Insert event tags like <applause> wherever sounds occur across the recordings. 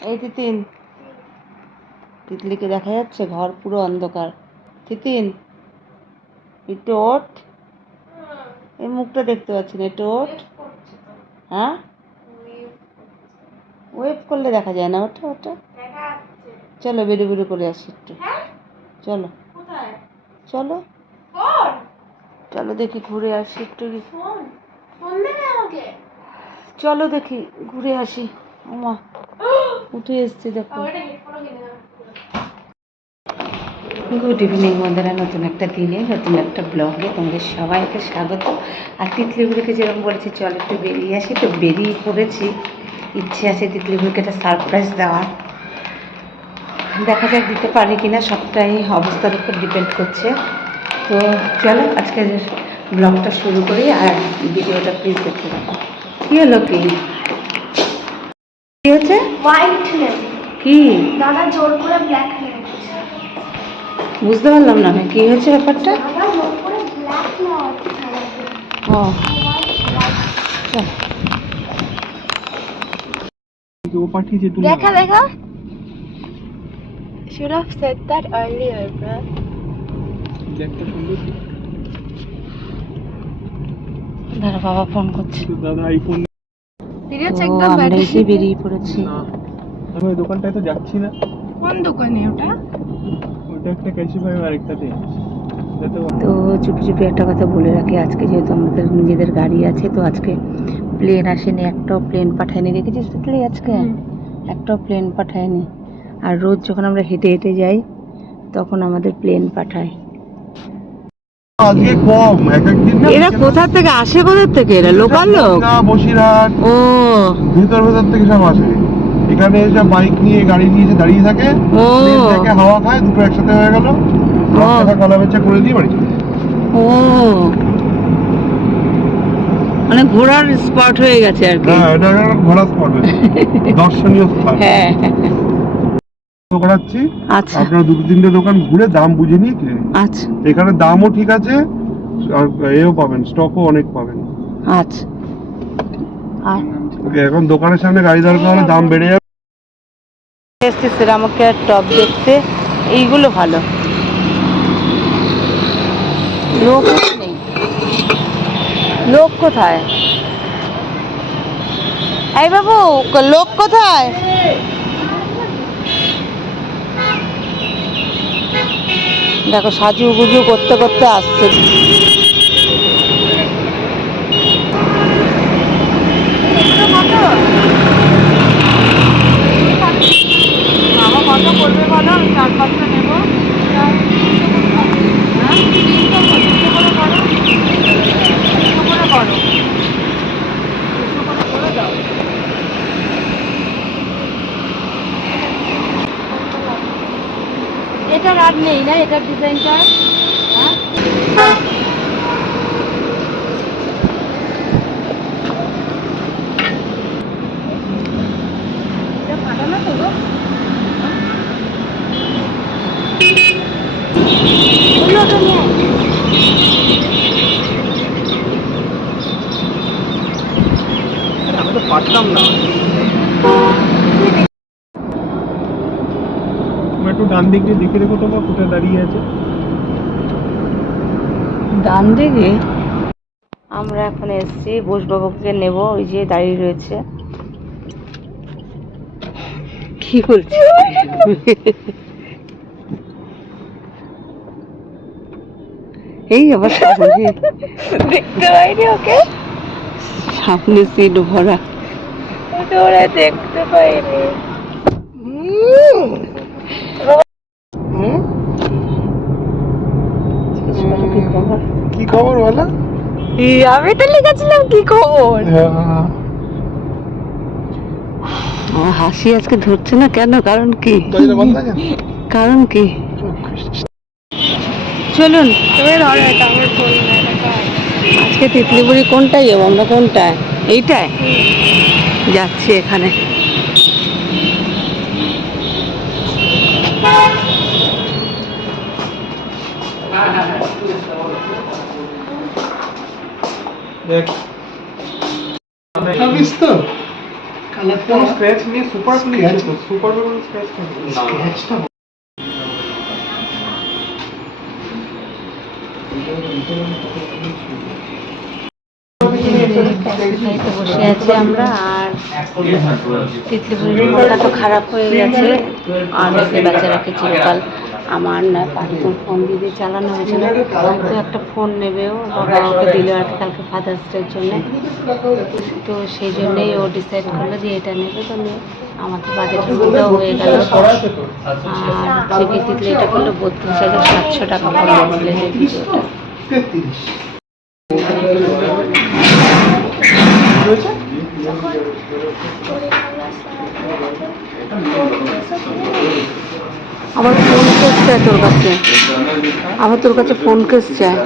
এই তিতিন। তিতলিকে দেখা যাচ্ছে, ঘর পুরো অন্ধকার। তিতিন, একটু ওঠ। এই মুখটা দেখতে পাচ্ছি না একটু ওঠ। হ্যাঁ? ওয়েভ করলে দেখা যায় না ওটা ওটা চলো, বেরো বেরো করে আসি একটু। চলো। চলো। চলো দেখি, ঘুরে আসি একটু। চলো দেখি, ঘুরে আসি। ওমা উঠে এসছি দেখো। গুড ইভিনিং বন্ধুরা নতুন একটা দিনে নতুন একটা ব্লগে তোমাদের সবাইকে স্বাগত। আর তিতলিগুলিকে যেরকম বলেছি চল একটু বেরিয়ে আসি। তো বেরিয়ে পড়েছি। ইচ্ছে আছে তিতলিগুলিকে একটা সারপ্রাইজ দেওয়ার। দেখা যাক দিতে পারি কিনা সবটাই অবস্থার উপর ডিপেন্ড করছে। তো চলো আজকে ব্লগটা শুরু করি আর ভিডিওটা প্লিজ দেখতে থাকো। কী হলো কি? হোয়াইট নেম কি? দাদা জোর করে ব্ল্যাক নেম বুঝতে পারলাম না কি হয়েছে ব্যাপারটা? দাদা ও। ও পাঠিয়েছে তুলে দেখা দেখা। Should have said that earlier bro একটা সুন্দর দাঁড়া বাবা ফোন করছে। দাদা আইফোন তো একদম আমরা এসে বেরিয়ে পড়েছি। আমি ওই দোকানটায় তো যাচ্ছি না। কোন দোকানে ওটা? ওইটা একটা ক্যাশিফাই আর একটাতে যাতে তো চুপি চুপি একটা কথা বলে রাখি আজকে যেহেতু আমাদের নিজেদের গাড়ি আছে তো আজকে প্লেন আসেনি একটাও প্লেন পাঠায়নি। দেখেছিস তিতলি আজকে? একটাও প্লেন পাঠায়নি। আর রোজ যখন আমরা হেঁটে হেঁটে যাই তখন আমাদের প্লেন পাঠায়। আজকে কম এক একদিন এরা কোথা থেকে আসে কোথা থেকে? এরা লোকাল লোক? না বসিরহাট। ও। ভিতর ভেতর থেকে সব আসে। এখানে এসে বাইক নিয়ে গাড়ি নিয়ে এসে দাঁড়িয়ে থাকে। ও। থেকে হাওয়া খায় দুটো একসাথে হয়ে গেল। দশ টাকা কলা বেচা করে দিয়ে বাড়ি ও। মানে ঘোরার স্পট হয়ে গেছে আর কি। হ্যাঁ এটা একটা ঘোরা স্পট <laughs> দর্শনীয় স্থান হ্যাঁ। করাচ্ছি। আচ্ছা। আপনারা দুটো তিনটে দোকান ঘুরে দাম বুঝে নিয়ে কিনে নিন। আচ্ছা। এখানে দামও ঠিক আছে আর এও পাবেন স্টকও অনেক পাবেন। আচ্ছা। এখন দোকানের সামনে গাড়ি দাঁড় করালে দাম বেড়ে যাবে। এসছি সেরামকের টপ দেখতে এইগুলো ভালো। লোক নেই। লোক কোথায়? এই বাবু লোক কোথায়? দেখো সাজু গুজু করতে করতে আসছে। কত করবে বলো? চার পাঁচটা এটার ডিজাইনটা ডান দিক দিয়ে দেখে রেখো তো বা কোথায় দাঁড়িয়ে আছে। ডান দিকে আমরা এখন এসেছি বোসবাবুকে নেব ওই যে দাঁড়িয়ে রয়েছে। কি বলছি এই আবার সামনে। দেখতে পাইনি ওকে। সামনে সিট ভরা। ওরা দেখতে পাইনি হ্যাঁ জিজ্ঞেস করো কি খবর? কি খবর বলো ই, আমি তো লিখেছিলাম কি খবর? হাসি আজকে ধরছে না কেন? কারণ কি? কারণ কি? চলুন? আজকে তিতলিপুরি কোনটায় যাব আমরা কোনটায়? এইটায়? যাচ্ছি এখানে। খাবিস তো কোনো স্ক্র্যাচ নেই সুপার ক্লিন সুপার কোনো স্ক্র্যাচ নেই ট্যাক্সিতে বসে আছি আমরা আর তিতলিপুরির তো খারাপ হয়ে গেছে। আর ওকে বেচারাকে চিরকাল আমার না পাঁচজন ফোন দিয়ে চালানো হয়েছিল তো একটা ফোন নেবেও, বাবা ওকে দিল আর কালকে ফাদার্স ডের জন্য। তো সেই জন্যেই ও ডিসাইড করল যে এটা নেবে তো নিয়ে মধ্যেও হয়ে গেল। আর যে তিতলি এটা করল বত্রিশ হাজার সাতশো টাকা পড়ল ভিডিওটা আবার ফোন কেস চায় তোর কাছে। আবার তোর কাছে ফোন কেস চায়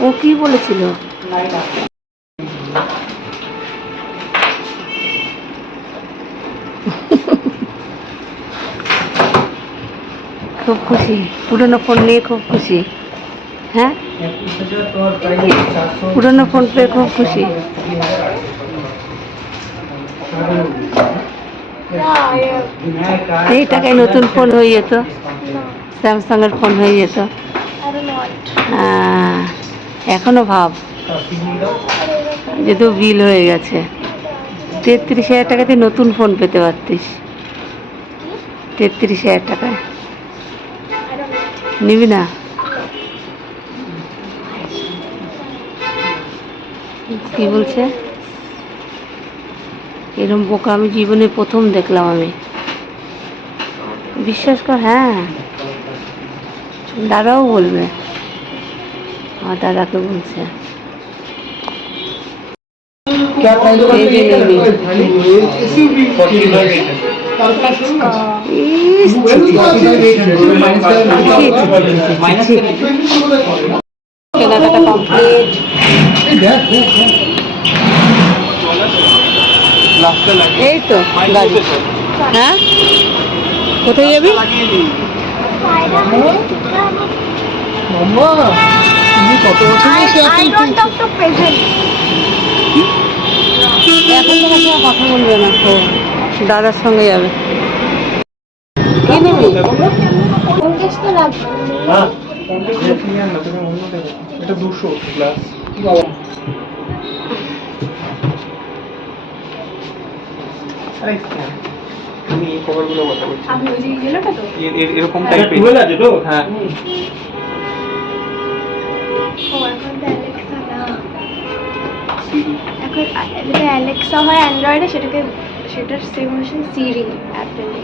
ও কি বলেছিল? খুব খুশি। পুরনো ফোন নিয়ে খুব খুশি। হ্যাঁ? পুরনো ফোন পেয়ে খুব খুশি। এই টাকায় নতুন ফোন হয়ে যেত স্যামসাং এর ফোন হয়ে যেত আহ, এখনও ভাব? যেহেতু বিল হয়ে গেছে। তেত্রিশ হাজার টাকাতে নতুন ফোন পেতে পারতিস। তেত্রিশ হাজার টাকায় নিবি না? কি বলছে? এরম বোকা আমি জীবনে প্রথম দেখলাম আমি। বিশ্বাস কর হ্যাঁ। দাদাও বলবে। আমার দাদাকে বলছে। কেনাকাটা কমপ্লিট এই তো গাড়ি। হ্যাঁ? কোথায় যাবি? কত বছর এখন তোমার কথা বলবে না তো দাদার সঙ্গে যাবে। কি নিবি? হ্যাঁ এটা দুশো গ্লাস আমি এই কভারগুলো কথা বলছি আমি ওই যে ইয়েলোটা তো এ- এ- এরকম টাইপের আছে তো হ্যাঁ এখন যেটা অ্যালেক্সা হয় অ্যান্ড্রয়েডে সেটাকে সেটার সেম হচ্ছে সিরি অ্যাপেলে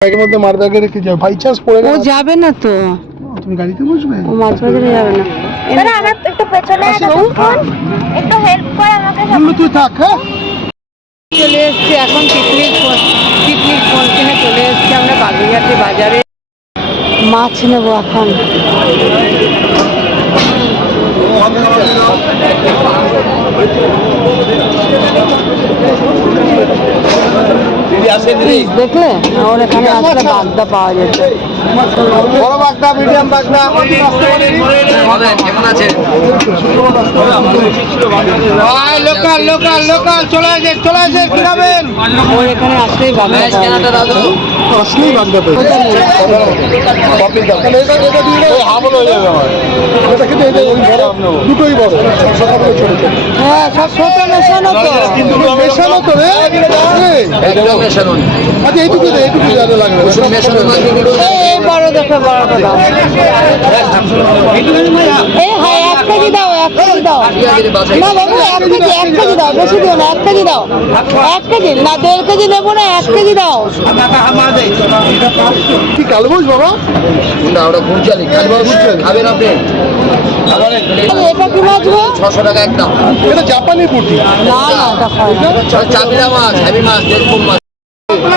ব্যাগের মধ্যে মার ব্যাগে রেখে যাও বাই চান্স পড়ে ও যাবে না তো। তুমি গাড়িতে বসবে? ও মাছ বাজারে যাবে না পেছনে একটু হেল্প কর আমাকে তুই থাক হ্যাঁ? চলে এসছি এখন পিকনিক পিকনিক ফোন কিনে চলে এসছি আমরা বাগুইহাটি বাজারে। মাছ নেব এখন। Fish দেখলে? ওর এখানে আসলে বাগদা পাওয়া যেত বড় বাগদা মিডিয়াম বাগদা। লোকাল লোকাল লোকাল চলে আসে চলে আসে কিনাবেন ওর এখানে আসলেই বাগদা আসলেই বাগদা হয়ে দুটোই বড় হ্যাঁ সব ছোট মেশানো তো মেশানো রে। আচ্ছা এইটুকু এইটুকু লাগবে বড় দেখে এই হ্যাঁ কেজি দাও এক কেজি দাও। না বাবু এক কেজি এক কেজি দাও বেশি দিও না এক কেজি দাও। এক কেজি না দেড় কেজি নেব না এক কেজি দাও। কি কালবোস বাবা? না ওটা গুড়চালি খাবেন আপনি? এটা কি মাছ গো? ছশো টাকা একদম। এটা জাপানি পুঁটি। না মাছ হ্যাভি মাছ মাছ।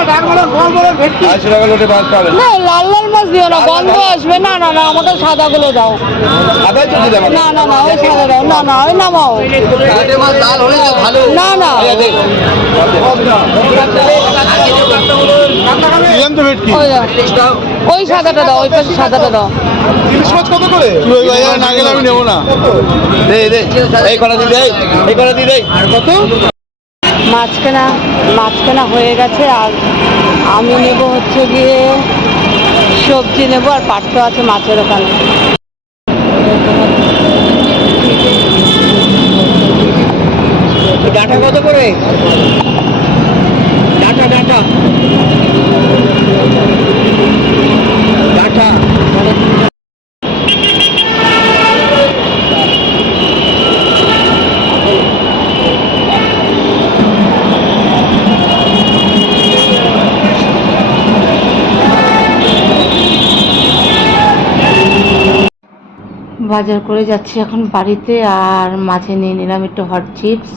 আড়াইশো টাকা লোটে মাছ পাবেন না। লাল লাল মাছ দিও না গন্ধ আসবে। না না না আমাকে সাদাগুলো দাও। না না না ওই সাদা দাও। না না ওই নামাও। না না। ওই সাদাটা দাও ওই পাশে সাদাটা দাও। ইলিশ মাছ কত করে? না গেলে আমি নেব না। দে দে এই কটা দিয়ে দেই এই কটা দিয়ে দেই আর কত? মাছ মাঝখানা হয়ে গেছে আর আমি নেব হচ্ছে গিয়ে সবজি নেব আর পাট্ট আছে মাছের ওখানে। ডাটা কত করে ডাটা ডাটা ডাটা বাজার করে যাচ্ছি এখন বাড়িতে আর মাঝে নিয়ে নিলাম একটু হট চিপস